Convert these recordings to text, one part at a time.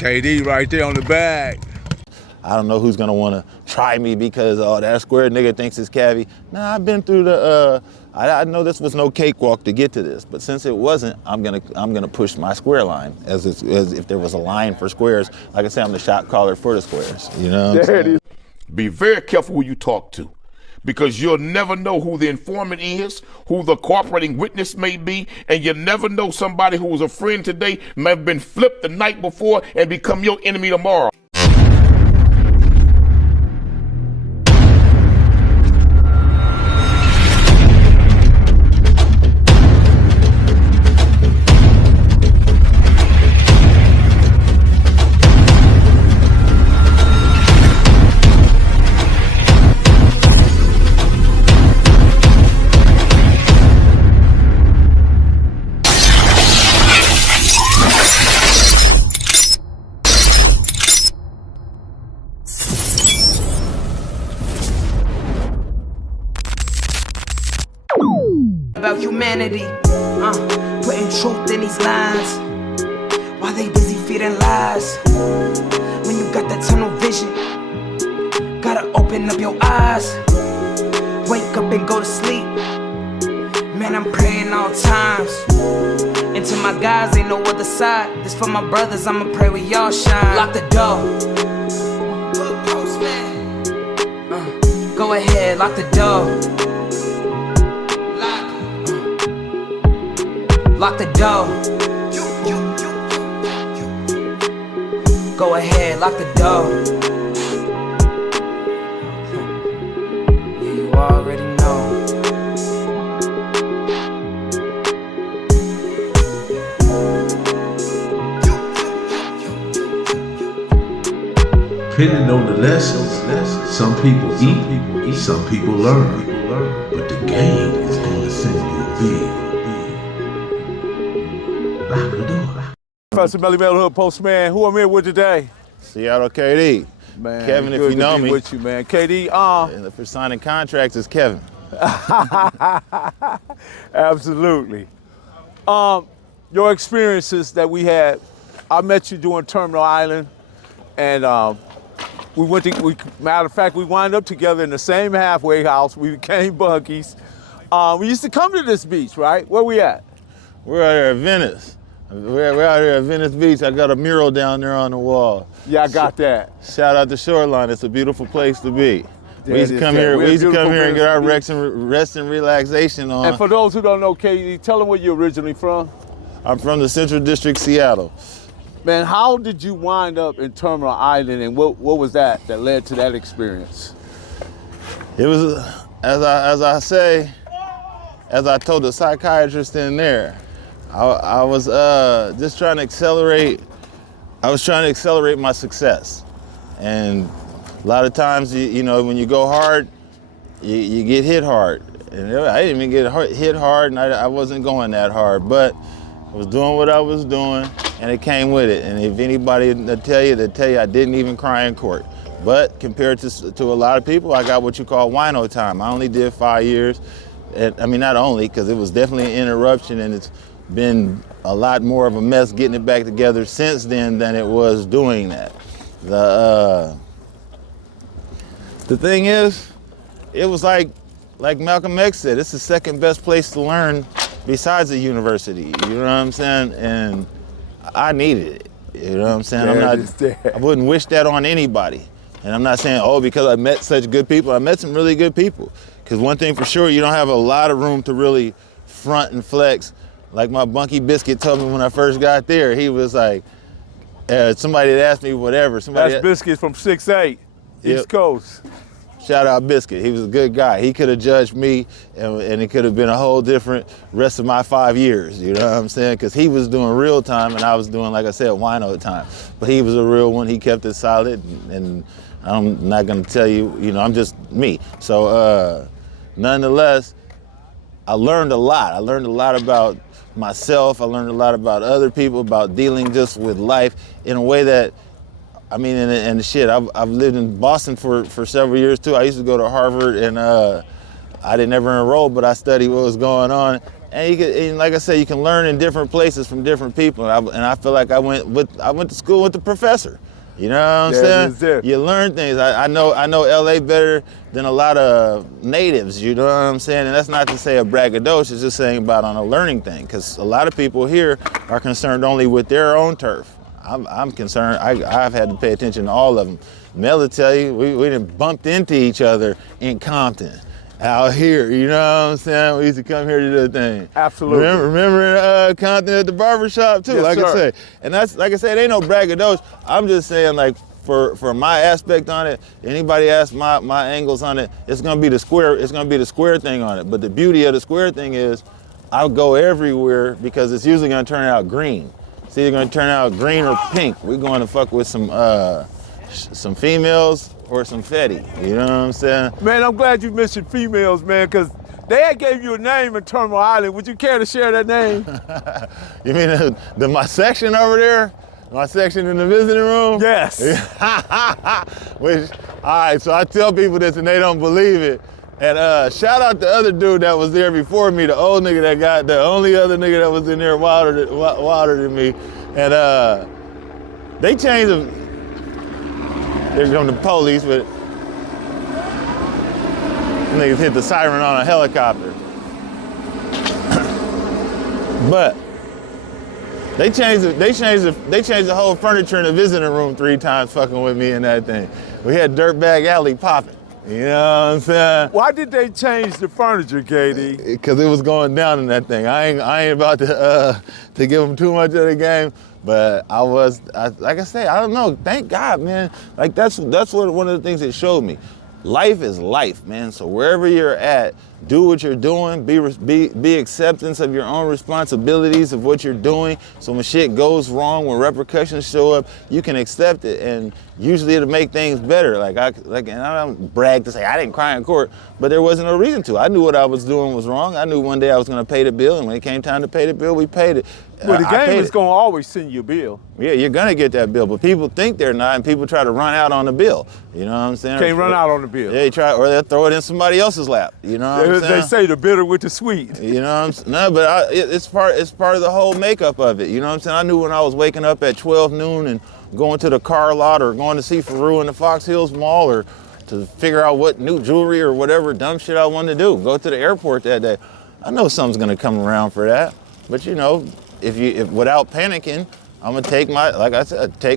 KD right there on the bag. I don't know who's gonna wanna try me because, oh, that square nigga thinks it's Cavi. Nah, I've been through the, I know this was no cakewalk to get to this, but since it wasn't, I'm gonna push my square line as if there was a line for squares. Like I said, I'm the shot caller for the squares, you know what I'm saying? Be very careful who you talk to, because you'll never know who the informant is, who the cooperating witness may be, and you never know somebody who was a friend today may have been flipped the night before and become your enemy tomorrow. About humanity, putting truth in these lines, while they busy feeding lies. When you got that tunnel vision, gotta open up your eyes. Wake up and go to sleep. Man, I'm praying all times. And to my guys, ain't no other side. This for my brothers, I'ma pray with y'all shine. Lock the door. Go ahead, lock the door. Lock the door. Go ahead, lock the door. Yeah, you already know. Depending on the lessons, some people eat, some people learn. But the game is going to send you a bill. Lock the door. Professor Melly Mel Hood Postman, who I'm here with today? Seattle KD. Man, Kevin, if you know me. With you, man. KD, And if we're signing contracts, it's Kevin. Absolutely. Your experiences that we had, I met you doing Terminal Island, and matter of fact, we wound up together in the same halfway house. We became buggies. We used to come to this beach, right? Where we at? We're out here at Venice. We're out here at Venice Beach. I got a mural down there on the wall. Yeah, I got that. Shout out to Shoreline. It's a beautiful place to be. Yeah, we used to come here and get our Venice rest and relaxation on. And for those who don't know, KD, tell them where you're originally from. I'm from the Central District, Seattle. Man, how did you wind up in Terminal Island, and what was that led to that experience? It was, as I told the psychiatrist in there, I was just trying to accelerate. I was trying to accelerate my success, and a lot of times, you know, when you go hard, you get hit hard. And I didn't even get hit hard, and I wasn't going that hard, but I was doing what I was doing, and it came with it. And if anybody they'll tell you I didn't even cry in court. But compared to a lot of people, I got what you call wino time. I only did 5 years. And, I mean, not only, because it was definitely an interruption, and it's been a lot more of a mess getting it back together since then than it was doing that. The thing is, it was like Malcolm X said, it's the second best place to learn besides the university, you know what I'm saying? And I needed it, you know what I'm saying? I wouldn't wish that on anybody. And I'm not saying, oh, because I met such good people. I met some really good people. Because one thing for sure, you don't have a lot of room to really front and flex. Like my Bunky Biscuit told me when I first got there, he was like, somebody had asked me whatever. That's Biscuit from 6'8", East Coast. Shout out Biscuit, he was a good guy. He could have judged me and it could have been a whole different rest of my 5 years, you know what I'm saying? Because he was doing real time and I was doing, like I said, wino time. But he was a real one, he kept it solid, and I'm not gonna tell you, you know, I'm just me. So nonetheless, I learned a lot. I learned a lot about myself. I learned a lot about other people, about dealing just with life in a way that, I mean, and shit, I've lived in Boston for several years too. I used to go to Harvard, and I didn't ever enroll, but I studied what was going on. And and like I said, you can learn in different places from different people. And I feel like I went to school with the professor. You know what I'm saying? You learn things. I know LA better than a lot of natives, you know what I'm saying? And that's not to say a braggadocio, it's just saying about on a learning thing, because a lot of people here are concerned only with their own turf. I'm concerned, I've had to pay attention to all of them. Mel will tell you, we done bumped into each other in Compton. Out here, you know what I'm saying? We used to come here to do the thing. Absolutely. Remember Compton at the barbershop too, yes, like sir. I say. And that's, like I said, it ain't no braggadocio. I'm just saying, like, for my aspect on it, anybody ask my angles on it, it's gonna be the square thing on it. But the beauty of the square thing is I'll go everywhere because it's usually gonna turn out green. It's either gonna turn out green or pink. We're going to fuck with some females or some fetty, you know what I'm saying? Man, I'm glad you mentioned females, man, because they had gave you a name in Terminal Island. Would you care to share that name? You mean my section over there? My section in the visiting room? Yes. Which, all right, so I tell people this and they don't believe it. And shout out the other dude that was there before me, the old nigga the only other nigga that was in there wilder than me. And they changed them. They're from the police, but niggas hit the siren on a helicopter. But they changed the whole furniture in the visiting room 3 times fucking with me and that thing. We had Dirtbag Alley popping. You know what I'm saying? Why did they change the furniture, KD? Because it was going down in that thing. I ain't about to give them too much of the game, but like I say, I don't know. Thank God, man. Like that's what one of the things it showed me. Life is life, man. So wherever you're at, do what you're doing. Be acceptance of your own responsibilities of what you're doing. So when shit goes wrong, when repercussions show up, you can accept it, and usually it'll make things better. Like and I don't brag to say I didn't cry in court, but there wasn't no reason to. I knew what I was doing was wrong. I knew one day I was going to pay the bill, and when it came time to pay the bill, we paid it. Well, the game is going to always send you a bill. Yeah, you're going to get that bill, but people think they're not, and people try to run out on the bill. You know what I'm saying? Can't run out on the bill. They try, or they'll throw it in somebody else's lap. You know what I'm saying? They say the bitter with the sweet. You know what I'm saying? No, but it's part of the whole makeup of it. You know what I'm saying? I knew when I was waking up at 12 noon and going to the car lot or going to see Faru in the Fox Hills Mall or to figure out what new jewelry or whatever dumb shit I wanted to do. Go to the airport that day. I know something's gonna come around for that. But you know, if without panicking, I'm gonna take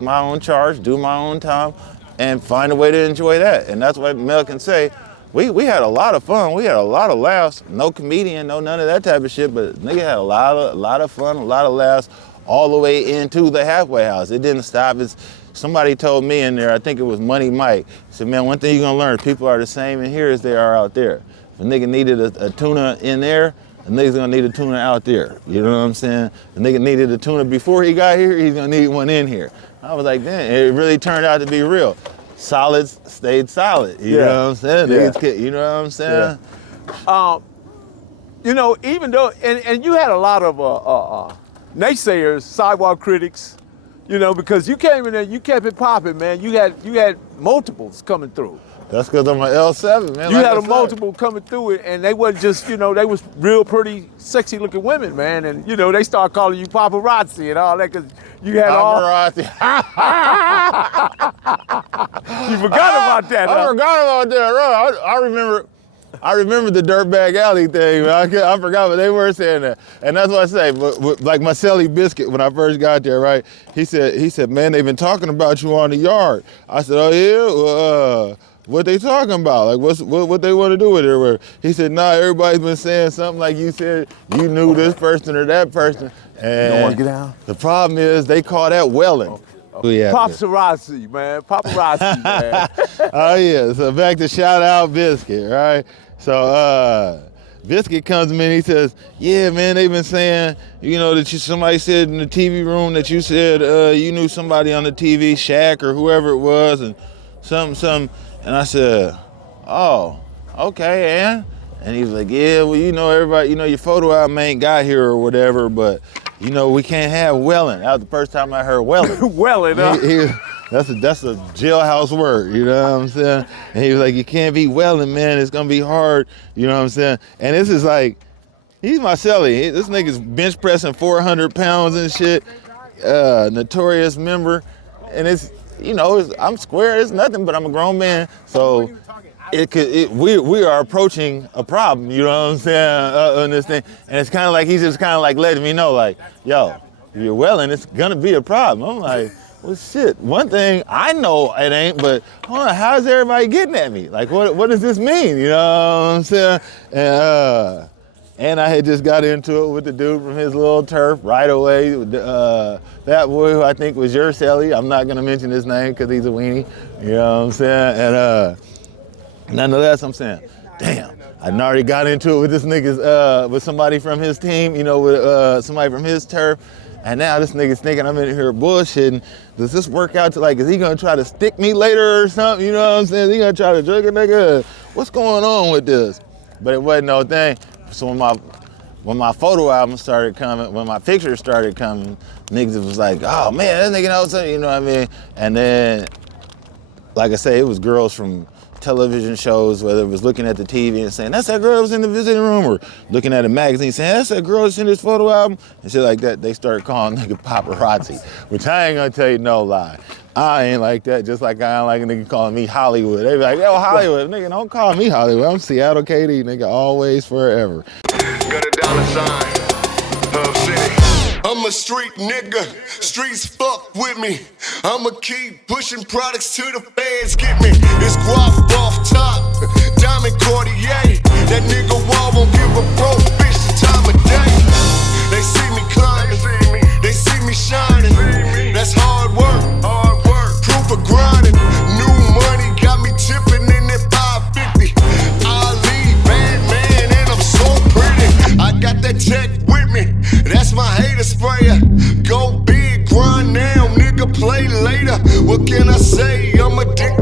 my own charge, do my own time, and find a way to enjoy that. And that's what Mel can say. We had a lot of fun. We had a lot of laughs. No comedian, no none of that type of shit. But nigga had a lot of fun, a lot of laughs, all the way into the halfway house. It didn't stop. Somebody told me in there, I think it was Money Mike, said, man, one thing you're gonna learn, people are the same in here as they are out there. If a nigga needed a tuna in there, a nigga's gonna need a tuna out there. You know what I'm saying? The nigga needed a tuna before he got here, he's gonna need one in here. I was like, damn, it really turned out to be real. Solids stayed solid. You know what I'm saying? Yeah. You know what I'm saying? Yeah. You know, even though, and you had a lot of naysayers, sidewalk critics, you know, because you came in there, you kept it popping, man. You had multiples coming through. That's because I'm an L7, man. You had a multiple coming through it, and they wasn't just, you know, they was real pretty, sexy looking women, man. And, you know, they start calling you paparazzi and all that because you had paparazzi. You forgot about that, I forgot about that, right? I remember the Dirtbag Alley thing, man. I forgot, but they were saying that. And that's what I say, but like Marcelli Biscuit, when I first got there, right? He said, man, they've been talking about you on the yard. I said, oh yeah? Well, what they talking about? Like what they want to do with it? He said, nah, everybody's been saying something like you said, you knew this person or that person. And you don't want to get down? The problem is they call that welling. Paparazzi, man. Paparazzi, man. Oh yeah, so back to shout out Biscuit, right? So Biscuit comes to me and he says, yeah, man, they've been saying, you know, that somebody said in the TV room that you said you knew somebody on the TV, Shaq or whoever it was, and something. And I said, oh, okay, and he was like, yeah, well, you know, everybody, you know, your photo album ain't got here or whatever, but, you know, we can't have welling. That was the first time I heard welling. Welling, huh? That's a jailhouse word, you know what I'm saying? And he was like, you can't be welling, man, it's gonna be hard, you know what I'm saying? And this is like, He's my celly. This nigga's bench pressing 400 pounds and shit. Notorious member. And it's, you know, I'm square, it's nothing, but I'm a grown man. So we are approaching a problem, you know what I'm saying, on this thing. And it's kind of like, he's just kind of like letting me know, like, yo, if you're welling, it's gonna be a problem. I'm like, well, shit, one thing I know it ain't, but hold on, how's everybody getting at me? Like, what does this mean, you know what I'm saying? And I had just got into it with the dude from his little turf right away. That boy who I think was your celly, I'm not gonna mention his name because he's a weenie, you know what I'm saying? And nonetheless, I'm saying, damn, I already got into it with this nigga's, with somebody from his team, you know, with somebody from his turf. And now this nigga's thinking I'm in here bullshitting. Does this work out to, like, is he gonna try to stick me later or something? You know what I'm saying? Is he gonna try to drug a nigga? What's going on with this? But it wasn't no thing. So when my photo album started coming, when my pictures started coming, niggas was like, oh man, that nigga knows something, you know what I mean? And then, like I say, it was girls from television shows, whether it was looking at the TV and saying, that's that girl that was in the visiting room, or looking at a magazine saying, that's that girl that's in this photo album, and shit like that. They started calling nigga paparazzi, which I ain't gonna tell you no lie. I ain't like that, just like I ain't like a nigga calling me Hollywood. They be like, yo, Hollywood. Nigga, don't call me Hollywood. I'm Seattle KD, nigga, always, forever. Got a dollar sign, Hub City. I'm a street nigga, streets fuck with me. I'ma keep pushing products till the feds get me. It's guap off top, diamond Cartier. That nigga wall won't give a broke bitch the time of day. They see me climbing, they see me shining. That's hard work, proof of grinding. New money got me tipping in that 550. Ali, bad man, and I'm so pretty. I got that tech with me, that's my hater sprayer. Go big, grind now, nigga, play later. What can I say? I'm addicted